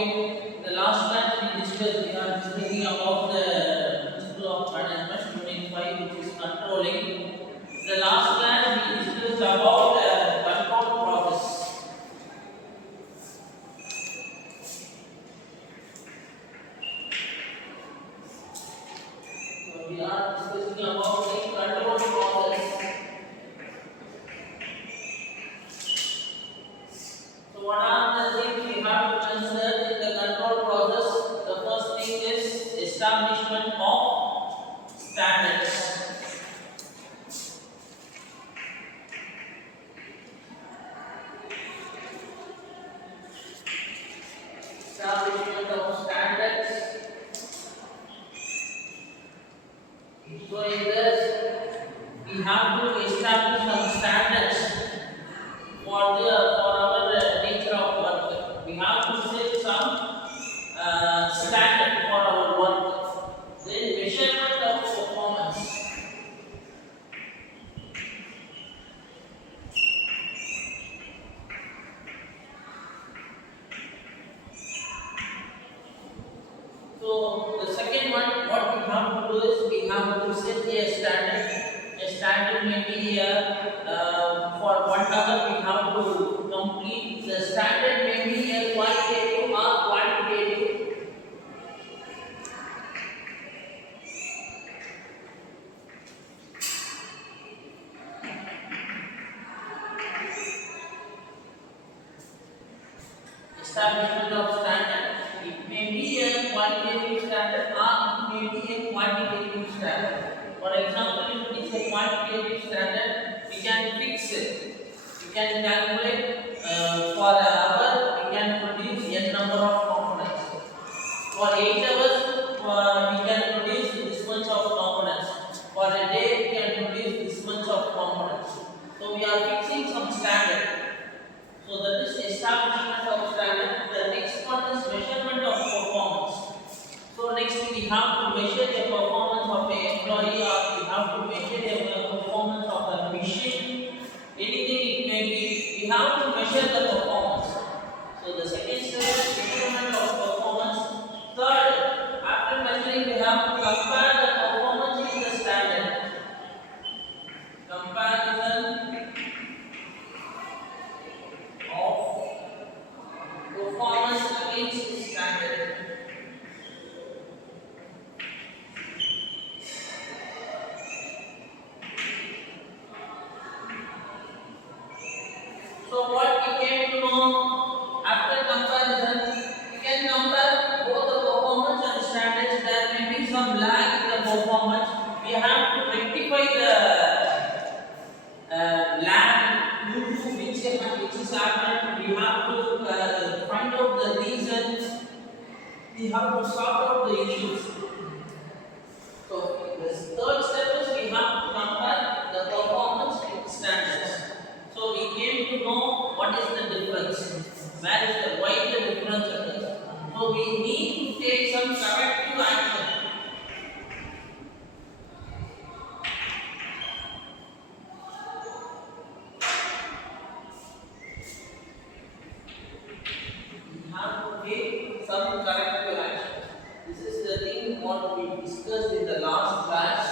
topic. The last class we discussed, we are discussing about the principle of management, unit 5, which is controlling. The last class we discussed about control process. So we are discussing about the control process. So what are the things we have to consider in the control process? The first thing is establishment of standards. Establishment of standards. So in this, we have to establish some standards for our nature of work. We have to set some standard for our work. Then measurement of performance. So the second one, what we have to do is we have to set a standard. A standard may be for 1 hour we have to complete. The standard may be a qualitative or quantitative. Establishment of standard. It may be a qualitative standard or it may be a quantitative standard. For example, if it is a quantitative standard, we can fix it. We can calculate for an hour, we can produce n number of components. For 8 hours, we can produce this much of components. For a day, we can produce this much of components. So we are fixing some standard. So that is establishment of standard. The next one is measurement of performance. So next we have to measure the performance of an employee, or we have to measure the performance of a machine. Anything it may be, we have to measure the performance. So the second step is measurement of performance. Third, after measuring we have to compare the performance with the standard. Comparison of performance against standard. So what we came to know after comparison, we can compare both the performance and standards. There may be some lag in the performance. We have to rectify the lag due to which is happened. We have to find out the reasons. We have to sort out the issues. So the third step is we have to compare the performance with standards. So we came to know what is the difference, why the difference occurs. So we need to take some corrective action. We have to take some corrective action. This is the thing what we discussed in the last class.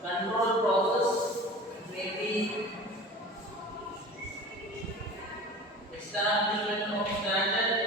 Control process may be establishment of standard,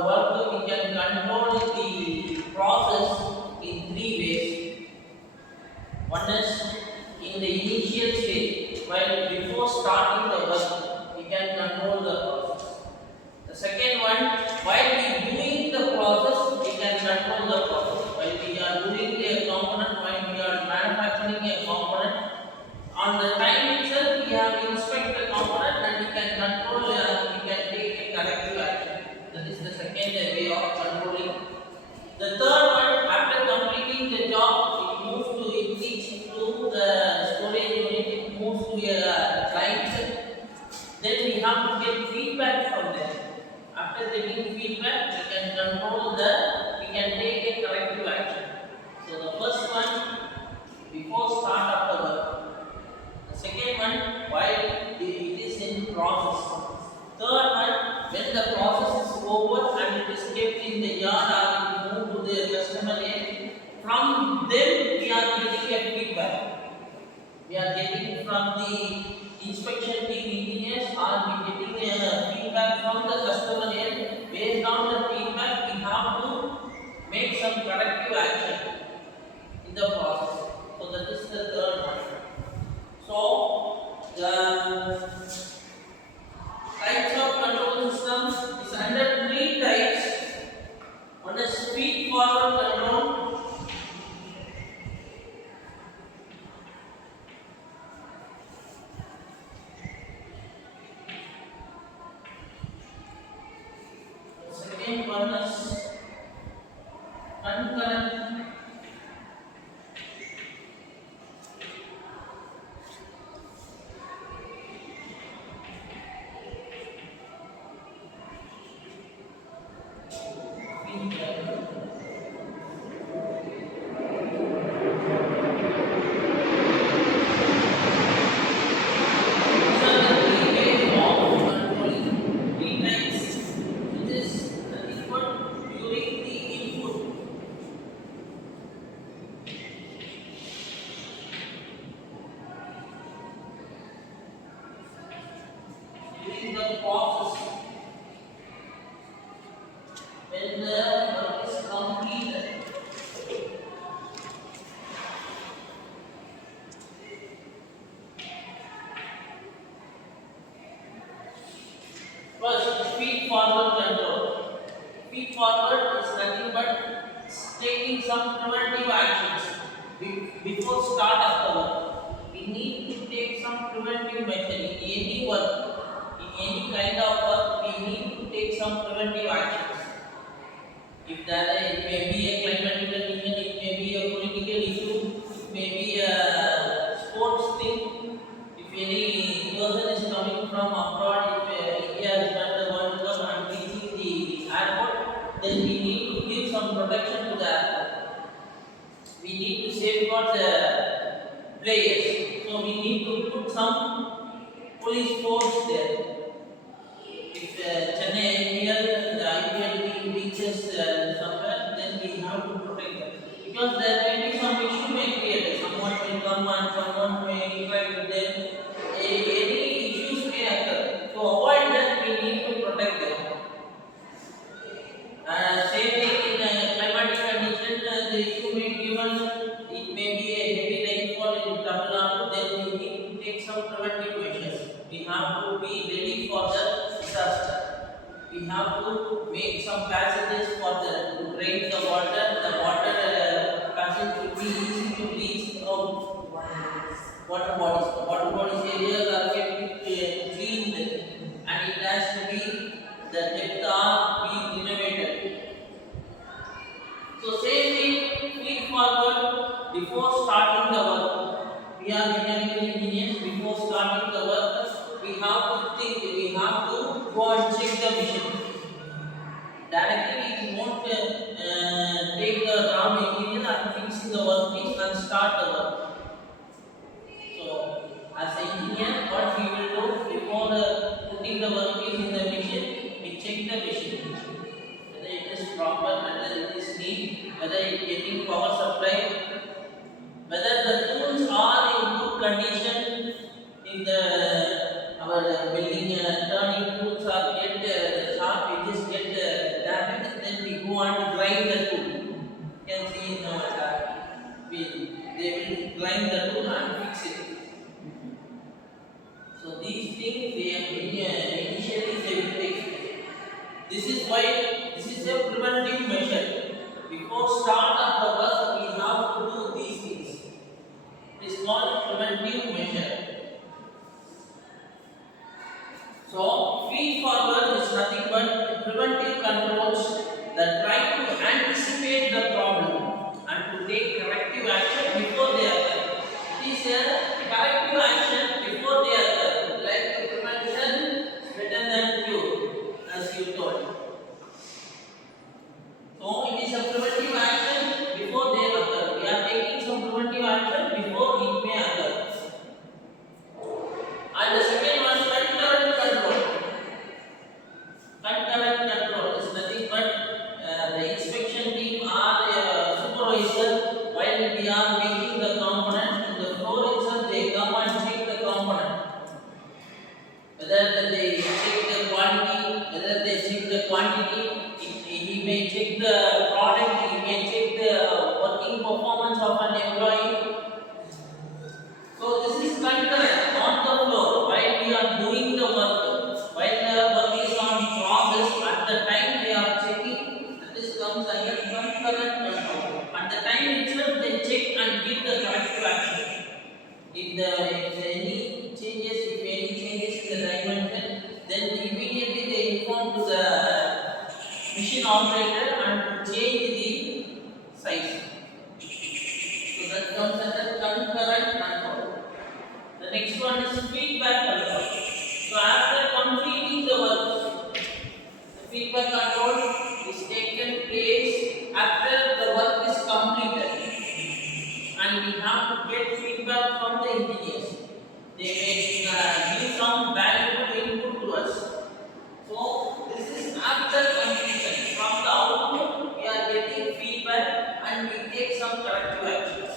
work we can control the process in three ways. One is in the initial stage, while before starting the work, we can control the process. The second one, while we doing the process, we can control the process. While we are doing a component, while we are manufacturing a component, on the time itself, we have to inspect the component and we can control, we can take a corrective action. That is the second way of controlling. The third one, after completing the job, it reaches to the storage unit, it moves to a client. Then we have to get feedback from them. After getting feedback, we can take a corrective action. So the first one, before start of the work. The second one, while it is in process. Third one, when the process is over and it is kept in the yard or moved to the customer end, from them we are getting a feedback. We are getting from the inspection team engineers or we getting a feedback from the customer end. Based on the feedback, we have to make some corrective action in the process. So that is the third one. So the types of control systems is under three types. One is feed forward control. The second one is concurrent. The process when the work is completed. First, feed forward control. Feed forward is nothing but taking some preventive actions before start of the work. We need to take some preventive measure in any work. In any kind of work, we need to take some preventive actions. If it may be a climatic condition, it may be a political issue, it may be a sports thing. If any person is coming from abroad, if India has done the World Cup and reaching the airport, then we need to give some protection to the airport. We need to safeguard the players. So we need to put some police force there. If Chennai here, the IPL team reaches somewhere, then we have to protect them. Because there may be some issue may create. Someone will come and someone may interact with them. Any issues may occur. To avoid that, we need to protect them. Same thing in climatic condition, the issue may be given, it may be a heavy rainfall in Tamil Nadu, then we need to take some preventive measures. We have to be ready for the disaster. We have to make some passages to drain the water. The water passage should be easy to reach out water bodies. The water bodies areas are kept cleaned and it has to be the depth are be renovated. So same thing, feed forward before starting the work. We are mechanical engineers. Before starting the work, we have to think. We have to go and check the machine. Directly, we won't take the ground engineer and fix the workpiece and start the work. So, as an engineer, what we will do before putting the workpiece in the machine, we check the machine. Whether it is proper, whether it is neat, whether it is getting power supply, whether the tools are in good condition. If our building turning tools are get sharp edges get damaged go and grind the tool. You can see in our they will grind the tool and fix it. So these things initially they will take. This is why this is a preventive measure. Before start of the work, we have to do these things. It is called preventive measure. So feed forward is nothing but preventive controls that try to anticipate the problem and to take corrective action before they occur. It is a corrective action before they occur, like the prevention is better than cure, as you told. So it is a preventive action before they occur. We are taking some preventive action before it may occur. And the second one, concurrent control. Concurrent control is nothing but the inspection team or the supervisor, while we are making the component in the floor itself, they come and check the component. Whether they check the quality, whether they check the quantity, he may check the product, he may check the working performance of an employee. So this is concurrent on the floor while we are doing the work. While the work is on process, at the time they are checking, this comes under concurrent control. At the time itself they check and give the corrective action. If any changes, if any changes in the dimension, then immediately they inform to the machine operator and change the size. So that comes under concurrent control. The next one is feedback control. So after completing the work, the feedback control is taken place after the work is completed, and we have to get feedback from the engineers. They may give some valuable input to us. So this is after completion. From the output, we are getting feedback and we take some corrective actions.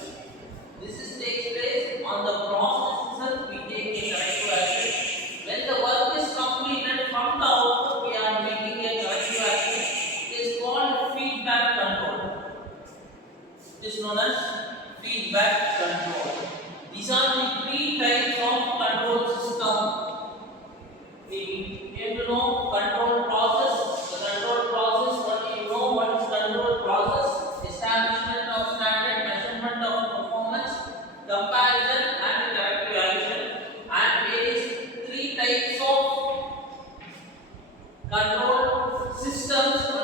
This is takes place on the process itself. We take a corrective action. When the work is completed, from the output, we are making a corrective action. It is called feedback control. It is known as feedback control. These are the three types of control system. We came to know control process. The control process, what you know, what is control process? Establishment of standard, measurement of performance, comparison and corrective action. And there is three types of control systems